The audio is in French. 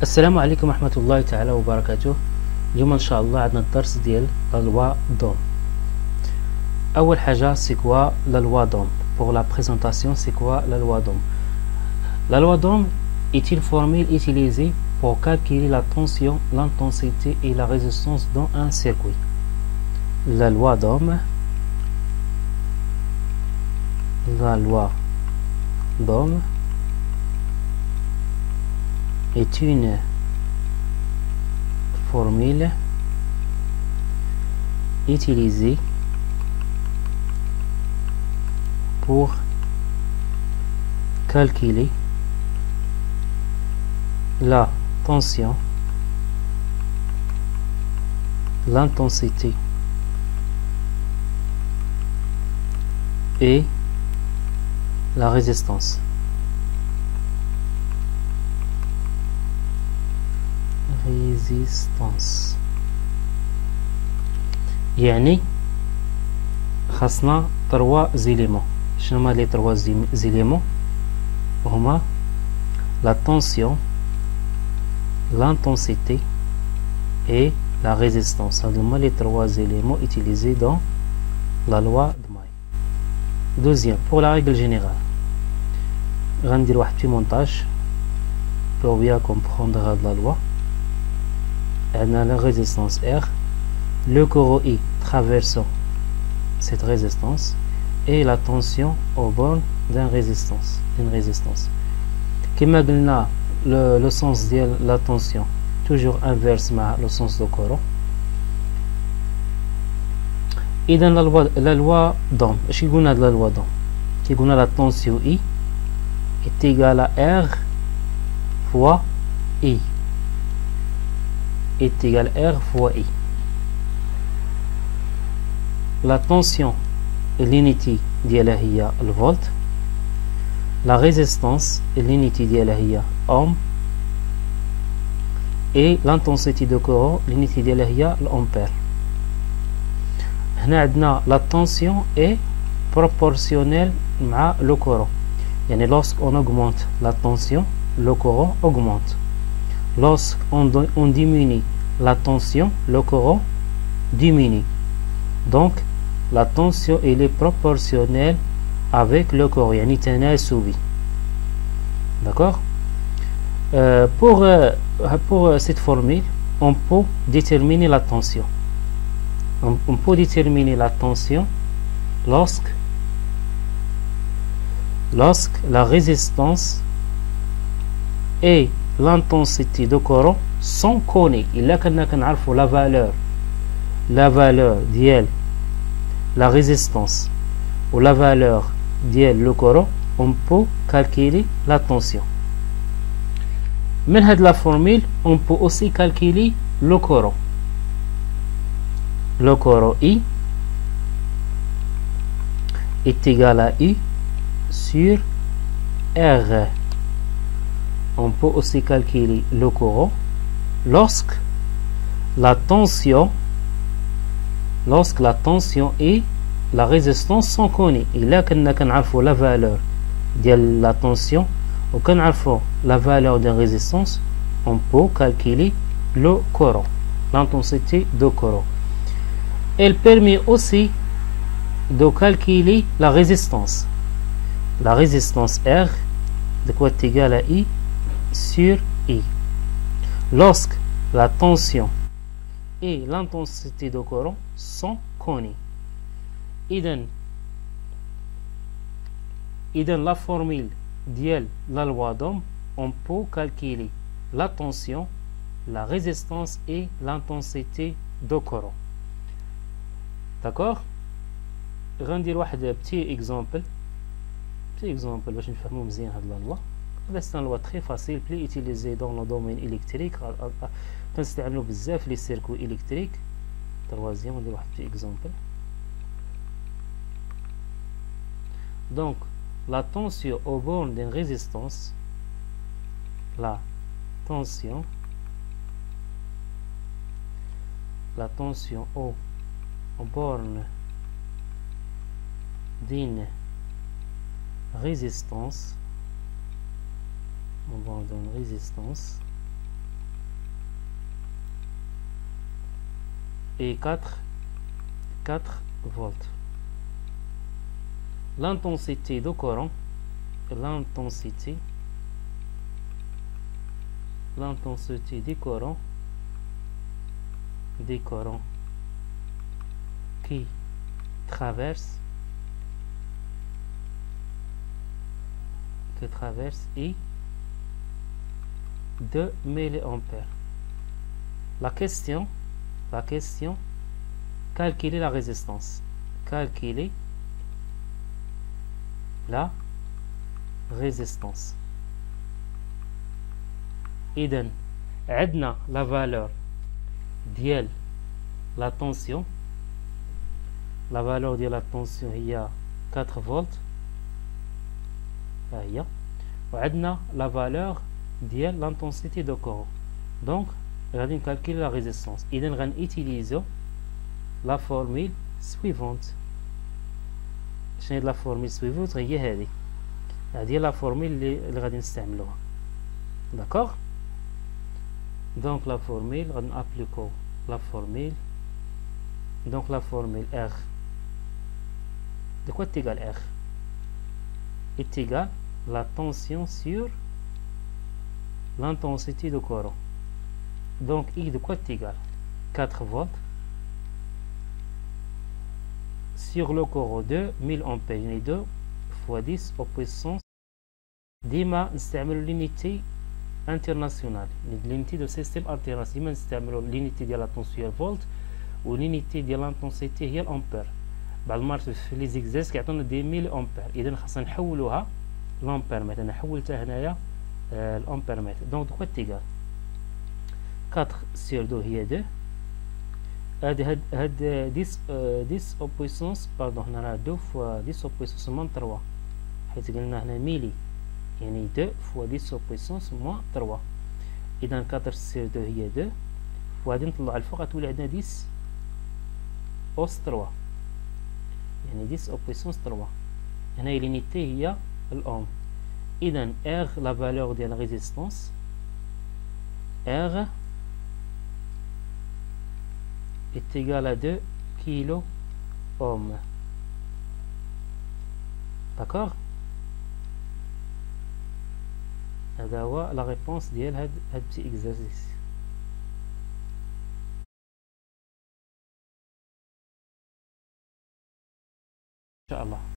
السلام عليكم ورحمة الله تعالى وبركاته. اليوم ان شاء الله عندنا الدرس ديال لا لوا دوم. اول حاجة c'est quoi la loi d'Ohm. Pour la présentation, c'est quoi la loi d'Ohm? La loi d'Ohm est une formule utilisée pour calculer la tension, l'intensité et la résistance dans un circuit. La loi d'Ohm est une formule utilisée pour calculer la tension, l'intensité et la résistance. يعني خاصنا 3 زيليمون. شنو هما لي 3 زيليمون؟ هما la tension, l'intensité et la résistance. هادو هما les 3 éléments utilisés dans la loi d'Ohm. Deuxième, pour la règle générale, غندير واحد petit montage pour bien comprendre هاد la loi. On a la résistance R, le courant I traversant cette résistance et la tension aux bornes d'une résistance. Comme قلنا le sens de la tension toujours inverse مع le sens du courant. إذا la loi d'Ohm. اش قلنا la loi d'Ohm؟ كي قلنا la tension I est égale à R fois I est égal à R fois I. La tension est l'unité ديالها هي الفولت. La résistance est l'unité ديالها هي ohm. Et l'intensité de courant l'unité ديالها هي l'ampère. هنا عندنا la tension est proportionnelle مع le courant. يعني lorsqu'on augmente la tension, le courant augmente. Lorsqu'on diminue la tension, le courant diminue. Donc, la tension elle est proportionnelle avec le courant. يعني تناسبي. D'accord? Pour cette formule, on peut déterminer la tension. On peut déterminer la tension lorsque la résistance et l'intensité de courant sont connues. إلا كنا كنعرفوا la valeur ديال la résistance ou la valeur ديال le courant, on peut calculer la tension. من هاد la formule, on peut aussi calculer le courant. Le courant I est égal à I sur R. On peut aussi calculer le courant lorsque la tension et la résistance sont connues. إلا كنا كنعرفوا la valeur ديال la tension ou كنعرفوا la valeur de résistance, on peut calculer le courant, l'intensité de courant. Elle permet aussi de calculer la résistance. La résistance R de quoi est égal à I sur I. Lorsque la tension et l'intensité de courant sont connues. إذن la formule ديال la loi d'Ohm, on peut calculer la tension, la résistance et l'intensité de courant. D'accord? غندير واحد petit exemple باش نفهموا مزيان هاد la loi. C'est une loi très facile, plus utilisée dans le domaine électrique. كنستعملوا بزاف les circuits électriques. Troisième, on dit un petit exemple. Donc, la tension aux bornes d'une résistance, la tension aux bornes d'une résistance, on va donner résistance et 4 volts. L'intensité du courant, l'intensité du courant qui traverse est 2 milliampères. La question, calculer la résistance. Calculer la résistance. إذن عندنا la valeur ديال la tension. La valeur de la tension هي 4 volts. هي وعندنا la valeur ديال l'intensité de courant. Donc غادي نكالكولي la résistance. إذن غنutiliser la formule suivante. شنو هي la formule suivante؟ هي هذه la formule اللي غادي نستعملوها. D'accord? Donc la formule غادي نابليكو la formule. Donc la formule R. De quoi est égal R? Est égal la tension sur l'intensité du courant. Donc I de quoi est égal? 4 volts sur le courant de 1000 ampères. يعني 2 fois 10 au puissance. ديما نستعملوا l'unité internationale. l'unité de système international. ديما نستعملوا l'unité ديال la tension volt و l'unité ديال l'intensité هي الامبير. بعض المرات في لي زيكزيرس كيعطونا دي 1000 امبير. اذا خاصنا نحولوها لامبير متر. انا حولتها هنايا الامبير متر. دونك دو كوا تيغال 4 sur 2 هي 2. هاد 10 au puissance باردون هنا راه 2 fois 10 au puissance moins 3 حيت قلنا هنا ميلي يعني 2 fois 10 au puissance moins 3. اذا 4 sur 2 هي 2 وغادي نطلعو على الفوق غتولي عندنا 10 أس 3 يعني 10 au puissance 3. هنا l'unité هي الأوم. إذا R la valeur ديال la résistance R est égal à 2 kilo ohm. D'accord? هذا هو la réponse ديال هاد petit exercice.